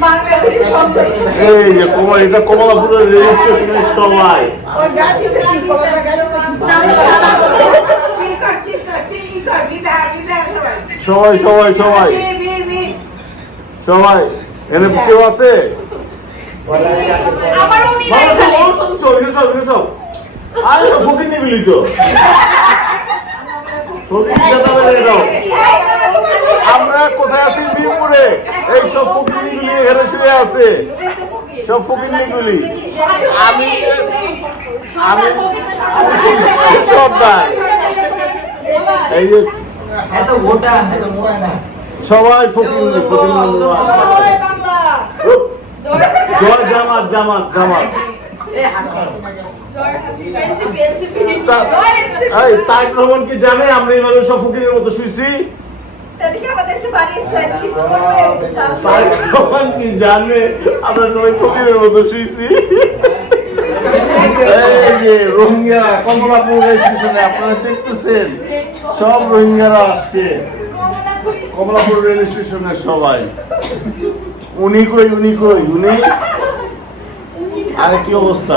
বাংলাদেশের সংসদ এই যে এটা কমলাপুরের রেল স্টেশনের সবাই ওই গাড়িতে কি বলা গাড়িতে সবাই সবাই সবাই সবাই এনে কেউ আছে আমার উনি আর সব ফকির নিবি তো আমরা কোথায় আছি মিরপুরে এই সব ফকির নিগুলি এখানে শুয়ে আছে সব ফকির নিগুলি আমি আমি সর্দার এই যে সবাই ফকির জয় জামাত জামাত জামাত এই তারেক রহমান কি জানে আমরা এইভাবে সব ফকিরের মতো শুইছি তারেক রহমান কি জানে আমরা সবাই ফকিরের মতো শুইছি এই যে রোহিঙ্গারা কমলাপুর রেল স্টেশনে আপনারা দেখতেছেন সব রোহিঙ্গারা আসছে কমলাপুর রেল স্টেশনে সবাই উনি কই উনি আরে কি অবস্থা